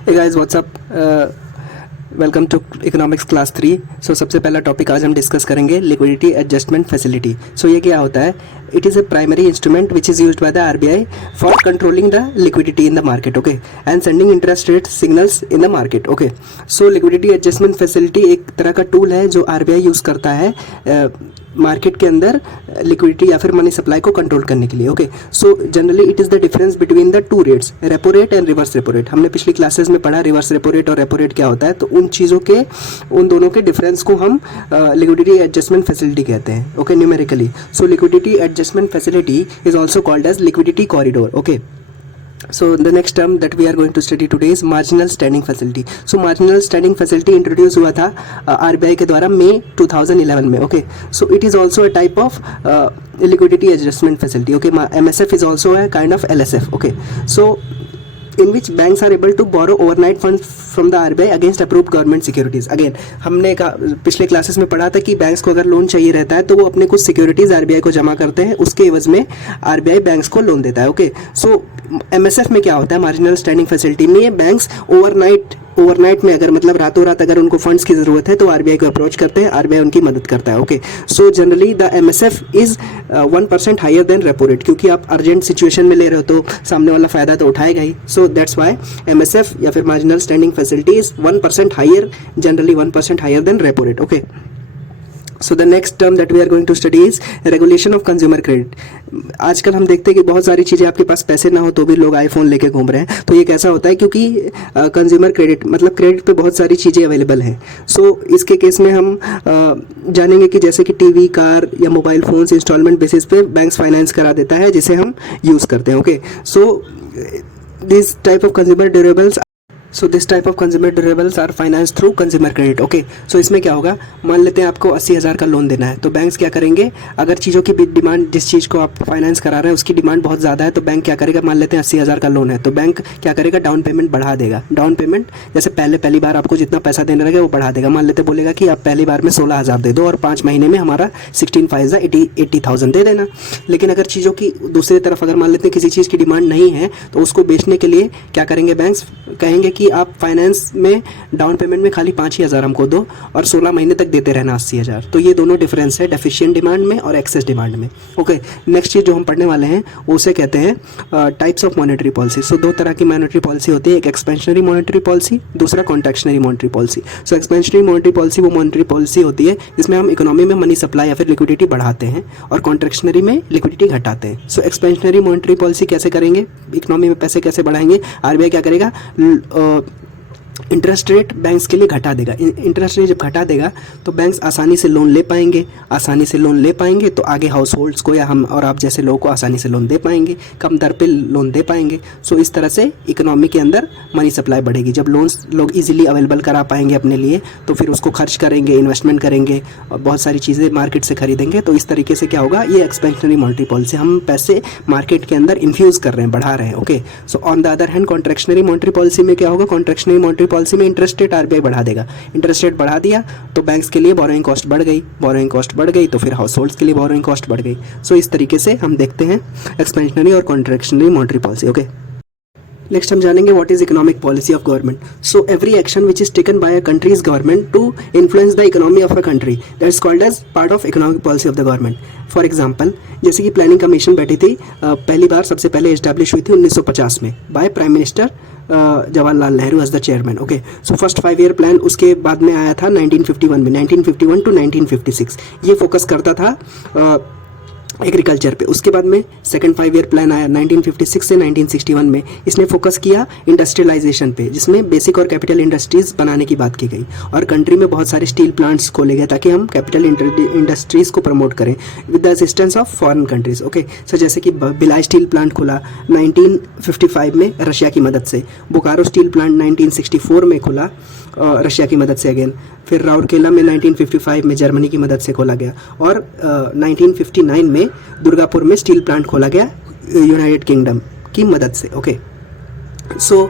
Hey guys, what's up? Welcome to economics class 3। So सबसे पहला topic आज हम डिस्कस करेंगे लिक्विडिटी एडजस्टमेंट फैसिलिटी। सो ये क्या होता है? It is a primary instrument which is used by the RBI for controlling the liquidity in the market, okay, and sending interest rate signals in the market, okay. So liquidity adjustment facility एक तरह का tool है जो RBI use करता है market के अंदर liquidity या फिर मनी सप्लाई को कंट्रोल करने के लिए, okay. So generally it is the difference between the two rates, repo rate and reverse repo rate. हमने पिछली क्लासेस में पढ़ा रिवर्स रेपो रेट और रेपो रेट क्या होता है, तो उन चीज़ों के उन दोनों के डिफरेंस को हम लिक्विडिटी एडजस्टमेंट फैसिलिटी कहते हैं, okay, numerically. So liquidity adjustment facility is also called as liquidity corridor, okay. So the next term that we are going to study today is marginal standing facility. So marginal standing facility introduce हुआ था RBI के द्वारा मई 2011 में, okay. So it is also a type of liquidity adjustment facility, okay. MSF is also a kind of LSF, okay. So in which banks are able to borrow overnight funds from the RBI against approved government securities. Again हमने पिछले classes में पढ़ा था कि banks को अगर loan चाहिए रहता है तो वो अपने कुछ सिक्योरिटीज़ आरबीआई को जमा करते हैं, उसके एवज में आरबीआई बैंक्स को लोन देता है, ओके। सो एमएसएफ में क्या होता है, मार्जिनल स्टैंडिंग फैसिलिटी में ये बैंक्स ओवरनाइट में अगर मतलब रातों रात अगर उनको फंड्स की ज़रूरत है तो आरबीआई को अप्रोच करते हैं, आरबीआई उनकी मदद करता है, okay. So generally the MSF is 1% higher than repo rate, क्योंकि आप अर्जेंट सिचुएशन में ले रहे हो तो सामने वाला फ़ायदा तो उठाएगा ही। सो दैट्स वाई एमएसएफ या फिर marginal standing facility is 1% higher, generally 1% higher than repo rate, okay. So the next term that we are going to study is regulation of consumer credit. आजकल हम देखते हैं कि बहुत सारी चीज़ें, आपके पास पैसे ना हो तो भी लोग आईफोन लेके घूम रहे हैं, तो ये कैसा होता है? क्योंकि कंज्यूमर क्रेडिट मतलब क्रेडिट पे बहुत सारी चीज़ें अवेलेबल हैं। सो इसके केस में हम जानेंगे कि जैसे कि टीवी, कार या मोबाइल फ़ोन्स इंस्टॉलमेंट बेसिस पे बैंक्स फाइनेंस करा देता है, जिसे हम यूज़ करते हैं, okay. So this type of consumer durables are finance through consumer credit, okay. So इसमें क्या होगा, मान लेते हैं आपको 80,000 का लोन देना है, तो बैंक्स क्या करेंगे, अगर चीज़ों की डिमांड, जिस चीज़ को आप फाइनेंस करा रहे हैं उसकी डिमांड बहुत ज़्यादा है, तो बैंक क्या करेगा, मान लेते हैं 80,000 का लोन है तो बैंक क्या करेगा, डाउन पेमेंट बढ़ा देगा। डाउन पेमेंट जैसे पहली बार आपको जितना पैसा देने रहेगा वो बढ़ा देगा। मान लेते बोलेगा कि आप पहली बार में 16,000 दे दो और 5 महीने में हमारा 80,000 दे देना। लेकिन अगर चीज़ों की दूसरी तरफ अगर मान लेते हैं किसी चीज़ की डिमांड नहीं है तो उसको बेचने के लिए क्या करेंगे, बैंक्स कहेंगे कि आप फाइनेंस में डाउन पेमेंट में खाली 5,000 हमको दो और 16 महीने तक देते रहना 80,000। तो ये दोनों डिफरेंस है डेफिशिएंट डिमांड में और एक्सेस डिमांड में, ओके। नेक्स्ट चीज़ जो हम पढ़ने वाले हैं उसे कहते हैं टाइप्स ऑफ मॉनेटरी पॉलिसी। सो दो तरह की मॉनेटरी पॉलिसी होती है, एक एक्सपेंशनरी मॉनेटरी पॉलिसी, दूसरा कॉन्ट्रैक्शनरी मॉनेटरी पॉलिसी। सो एक्सपेंशनरी मॉनेटरी पॉलिसी वो मॉनेटरी पॉलिसी होती है जिसमें हम इकोनॉमी में मनी सप्लाई या फिर लिक्विडिटी बढ़ाते हैं और कॉन्ट्रैक्शनरी में लिक्विडिटी घटाते हैं। सो एक्सपेंशनरी मॉनेटरी पॉलिसी कैसे करेंगे, इकोनॉमी में पैसे कैसे बढ़ाएंगे, आरबीआई क्या करेगा, इंटरेस्ट रेट बैंक्स के लिए घटा देगा। इंटरेस्ट रेट जब घटा देगा तो बैंक्स आसानी से लोन ले पाएंगे, तो आगे हाउस होल्ड्स को या हम और आप जैसे लोगों को आसानी से लोन दे पाएंगे, कम दर पे लोन दे पाएंगे। सो इस तरह से इकोनॉमी के अंदर मनी सप्लाई बढ़ेगी। जब लोन्स लोग इजीली अवेलेबल करा पाएंगे अपने लिए तो फिर उसको खर्च करेंगे, इन्वेस्टमेंट करेंगे और बहुत सारी चीज़ें मार्केट से खरीदेंगे। तो इस तरीके से क्या होगा, ये एक्सपेंशनरी मॉनेटरी पॉलिसी, हम पैसे मार्केट के अंदर इन्फ्यूज़ कर रहे हैं, बढ़ा रहे हैं, okay. So on the other hand contractionary monetary policy में क्या होगा, कॉन्ट्रैक्शनरी मॉनेटरी पॉलिसी में इंटरेस्ट रेट आरबीआई बढ़ा देगा। इंटरेस्ट रेट बढ़ा दिया तो बैंक्स के लिए बोरोइंग कॉस्ट बढ़ गई, तो फिर हाउस होल्ड्स के लिए बोरोइंग कॉस्ट बढ़ गई। सो इस तरीके से हम देखते हैं एक्सपेंशनरी और contractionary monetary policy, okay. Next हम जानेंगे what is economic policy of government. So every action which is taken by a country's government to influence the economy of a country, that is called as part of economic policy of the government. For example, जैसे कि planning commission बैठी थी, पहली बार सबसे पहले establish हुई थी 1950 में by prime minister Jawaharlal Nehru as the chairman, okay. So first 5 year plan उसके बाद में आया था 1951 में, 1951 टू 1956। ये फोकस करता था एग्रीकल्चर पे। उसके बाद में सेकंड 5 ईयर प्लान आया 1956 से 1961 में, इसने फोकस किया इंडस्ट्रियलाइजेशन पे, जिसमें बेसिक और कैपिटल इंडस्ट्रीज़ बनाने की बात की गई और कंट्री में बहुत सारे स्टील प्लांट्स खोले गए ताकि हम कैपिटल इंडस्ट्रीज़ को प्रमोट करें with the assistance of foreign countries, okay. So जैसे कि भिलाई स्टील प्लांट खुला 1955 में रशिया की मदद से, बोकारो स्टील प्लांट 1964 में खुला रशिया की मदद से अगेन, फिर राउरकेला में 1955 में जर्मनी की मदद से खोला गया और 1959 में दुर्गापुर में स्टील प्लांट खोला गया यूनाइटेड किंगडम की मदद से, ओके। सो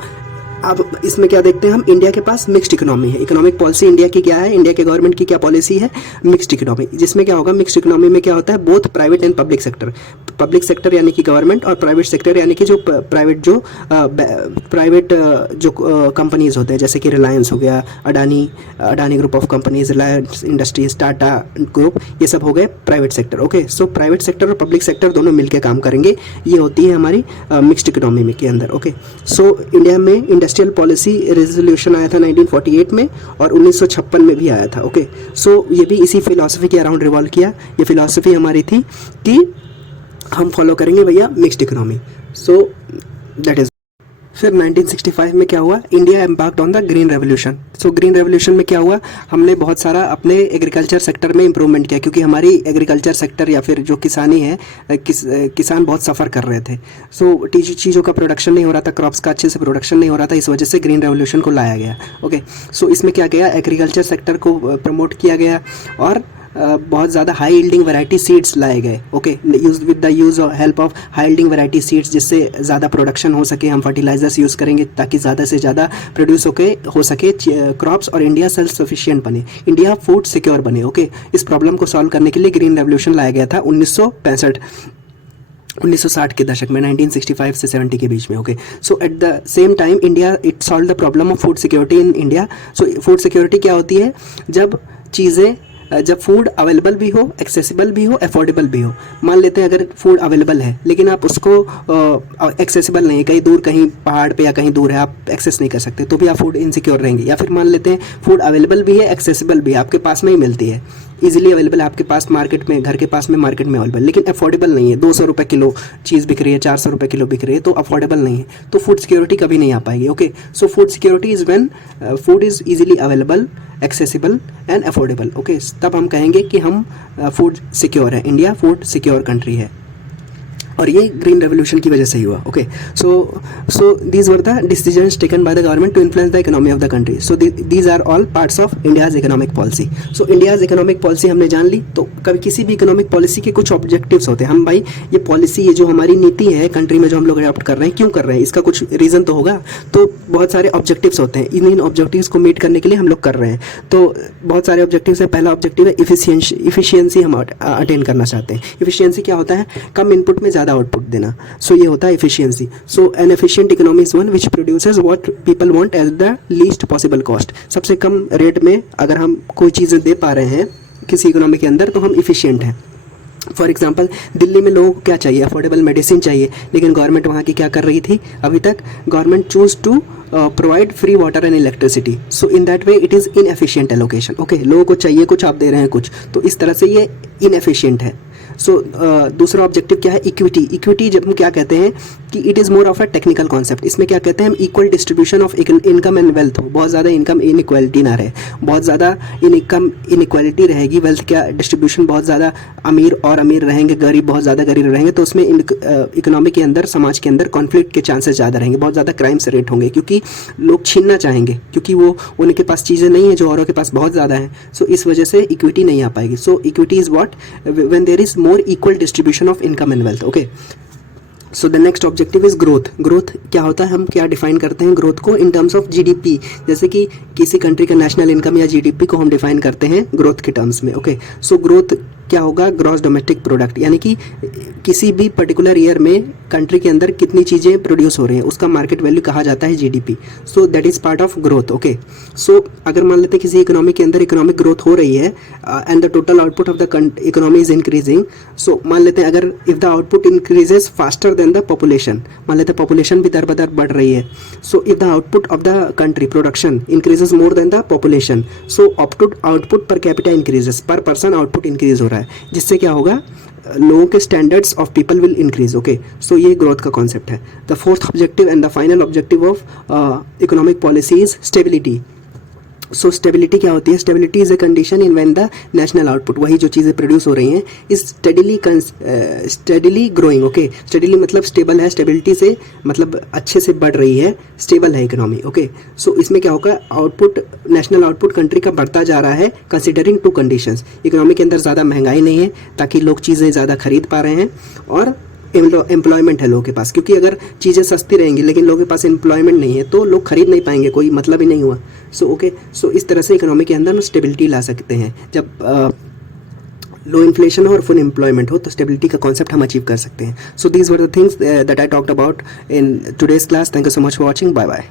अब इसमें क्या देखते हैं हम, इंडिया के पास मिक्स्ड इकोनॉमी है। इकोनॉमिक पॉलिसी इंडिया की क्या है, इंडिया के गवर्नमेंट की क्या पॉलिसी है, मिक्स्ड इकोनॉमी। जिसमें क्या होगा, मिक्स्ड इकोनॉमी में क्या होता है, both private and public sector. Public sector यानी कि गवर्नमेंट, और प्राइवेट सेक्टर यानी कि जो प्राइवेट जो कंपनीज होते हैं, जैसे कि रिलायंस हो गया, Adani group of companies, Reliance industries, Tata group, ये सब हो गए private sector. Okay, so private sector और पब्लिक सेक्टर दोनों मिलकर काम करेंगे, ये होती है हमारी मिक्स्ड इकोनॉमी में के अंदर। ओके, सो इंडिया में इंडस्ट्रियल पॉलिसी रेजोल्यूशन आया था 1948 में, और 1956 में भी आया था। ओके, सो ये भी इसी फिलॉसफी के अराउंड रिवॉल्व किया। ये फिलॉसफी हमारी थी कि हम फॉलो करेंगे भैया mixed economy. So that is. फिर 1965 में क्या हुआ, India embarked on the green revolution. So green revolution में क्या हुआ, हमने बहुत सारा अपने एग्रीकल्चर सेक्टर में इंप्रूवमेंट किया, क्योंकि हमारी एग्रीकल्चर सेक्टर या फिर जो किसानी है, किसान बहुत सफ़र कर रहे थे। सो चीज़ों का प्रोडक्शन नहीं हो रहा था, क्रॉप्स का अच्छे से प्रोडक्शन नहीं हो रहा था, इस वजह से ग्रीन रेवोल्यूशन को लाया गया। ओके, सो इसमें क्या गया, एग्रीकल्चर सेक्टर को प्रमोट किया गया, और बहुत ज़्यादा हाई यील्डिंग वैरायटी सीड्स लाए गए। Okay, use with the use और help of high yielding variety seeds, जिससे ज़्यादा प्रोडक्शन हो सके। हम फर्टिलाइजर्स यूज़ करेंगे ताकि ज़्यादा से ज़्यादा प्रोड्यूस हो सके क्रॉप्स, और इंडिया सेल्फ सफिशिएंट बने, इंडिया फूड सिक्योर बने। ओके, इस प्रॉब्लम को सॉल्व करने के लिए ग्रीन रेवोल्यूशन लाया गया था 1960 के दशक में, 1965 से 70 के बीच में। Okay, so at the same time India it solve the problem of food security in India. So food security क्या होती है, जब फूड अवेलेबल भी हो, एक्सेसिबल भी हो, अफोर्डेबल भी हो। मान लेते हैं अगर फूड अवेलेबल है लेकिन आप उसको एक्सेसिबल नहीं, कहीं दूर, कहीं पहाड़ पे या कहीं दूर है, आप एक्सेस नहीं कर सकते, तो भी आप फूड इनसिक्योर रहेंगे। या फिर मान लेते हैं फूड अवेलेबल भी है, एक्सेसिबल भी है, आपके पास में ही मिलती है, इजीली अवेलेबल है आपके पास मार्केट में, घर के पास में मार्केट में अवेलेबल, लेकिन अफोर्डेबल नहीं है। 200 रुपये किलो चीज़ बिक रही है, 400 रुपये किलो बिक रही है, तो अफोर्डेबल नहीं है, तो फूड सिक्योरिटी कभी नहीं आ पाएगी। Okay, so food security is when food is easily available, accessible and affordable. Okay, तब हम कहेंगे कि हम फूड सिक्योर है, इंडिया फूड सिक्योर कंट्री है, और ये ग्रीन रेवोल्यूशन की वजह से ही हुआ। Okay, so these were the decisions taken by the government to influence the economy of the country. So these are all parts of India's economic policy. So India's economic policy हमने जान ली, तो कभी किसी भी इकोनॉमिक पॉलिसी के कुछ objectives होते हैं। हम भाई ये पॉलिसी, ये जो हमारी नीति है कंट्री में जो हम लोग अडॉप्ट कर रहे हैं, क्यों कर रहे हैं, इसका कुछ रीज़न तो होगा। तो बहुत सारे ऑब्जेक्टिव्स होते हैं, इन ऑब्जेक्टिव्स को मीट करने के लिए हम लोग कर रहे हैं। तो बहुत सारे ऑब्जेक्टिव्स है। पहला ऑब्जेक्टिव है इफिशियंसी, हम अटेन करना चाहते हैं। इफिशियंसी क्या होता है, कम इनपुट में ज़्यादा आउटपुट देना। सो ये होता है efficiency. So N efficient economy is one which produces what people want at the least possible cost. सबसे कम रेट में अगर हम कोई चीज़ें दे पा रहे हैं किसी इकोनॉमी के अंदर, तो हम इफिशिएंट हैं। फॉर एग्जाम्पल, दिल्ली में लोगों को क्या चाहिए, अफोर्डेबल मेडिसिन चाहिए, लेकिन गवर्नमेंट वहाँ की क्या कर रही थी अभी तक, government choose to provide free water and electricity. So in that way it is inefficient allocation. Okay, लोगों को चाहिए कुछ, आप दे रहे हैं कुछ, तो इस तरह से ये इनएफिशिएंट है। सो दूसरा ऑब्जेक्टिव क्या है, इक्विटी। इक्विटी जब हम क्या कहते हैं कि it is more of a technical concept. इसमें क्या कहते हैं हम, equal distribution of income and wealth हो, बहुत ज़्यादा इनकम इनइक्वालिटी ना रहे, बहुत ज़्यादा इनकम इनइक्वालिटी रहेगी, वेल्थ क्या डिस्ट्रीब्यूशन बहुत ज़्यादा, अमीर और अमीर रहेंगे, गरीब बहुत ज़्यादा गरीब रहेंगे, तो उसमें इकोनॉमी के अंदर, समाज के अंदर कॉन्फ्लिक्ट के चांसेस ज़्यादा रहेंगे, बहुत ज़्यादा क्राइम्स रेट होंगे, क्योंकि लोग छीनना चाहेंगे, क्योंकि वो उनके पास चीज़ें नहीं है जो औरों के पास बहुत ज़्यादा है। सो इस वजह से इक्विटी नहीं आ पाएगी। So equity is what, when there is more equal distribution of income and wealth. Okay, so the next objective is growth. Growth क्या होता है, हम क्या डिफाइन करते हैं ग्रोथ को इन टर्म्स ऑफ जीडीपी। जैसे कि किसी कंट्री का नेशनल इनकम या जीडीपी को हम डिफाइन करते हैं ग्रोथ के टर्म्स में। ओके, सो ग्रोथ क्या होगा, ग्रॉस डोमेस्टिक प्रोडक्ट, यानी कि किसी भी पर्टिकुलर ईयर में कंट्री के अंदर कितनी चीज़ें प्रोड्यूस हो रही हैं, उसका मार्केट वैल्यू कहा जाता है GDP. So that is part of growth. Okay, so अगर मान लेते हैं किसी इकोनॉमी के अंदर इकोनॉमिक ग्रोथ हो रही है and the total output of the economy is increasing. So मान लेते हैं अगर if the output increases faster than the population, मान लेते हैं पॉपुलेशन भी दर बदर बढ़ रही है। So if the output of the country production increases more than the population, so output per capita increases, per person output increase हो रहा है, जिससे क्या होगा, लोगों के standards of people will increase. Okay, so ये ग्रोथ का कॉन्सेप्ट है। The fourth objective and the final objective of economic policy is stability. So stability क्या होती है, stability is a condition in when the national output, वही जो चीज़ें produce हो रही हैं, is steadily growing. Okay, steadily मतलब स्टेबल है, स्टेबिलिटी से मतलब अच्छे से बढ़ रही है, स्टेबल है इकोनॉमी। ओके, सो इसमें क्या होगा, आउटपुट, नेशनल आउटपुट कंट्री का बढ़ता जा रहा है कंसिडरिंग टू कंडीशंस। इकोनॉमी के अंदर ज़्यादा महंगाई नहीं है ताकि लोग चीज़ें ज़्यादा खरीद पा रहे हैं, और एम्प्लॉयमेंट है लोगों के पास, क्योंकि अगर चीज़ें सस्ती रहेंगी लेकिन लोगों के पास एम्प्लॉयमेंट नहीं है तो लोग खरीद नहीं पाएंगे, कोई मतलब ही नहीं हुआ। सो इस तरह से इकोनॉमी के अंदर हम स्टेबिलिटी ला सकते हैं। जब लो इन्फ्लेशन हो और फुल एम्प्लॉयमेंट हो तो स्टेबिलिटी का कॉन्सेप्ट हम अचीव कर सकते हैं। So these were the things that I talked about in today's class. Thank you so much for watching. Bye bye.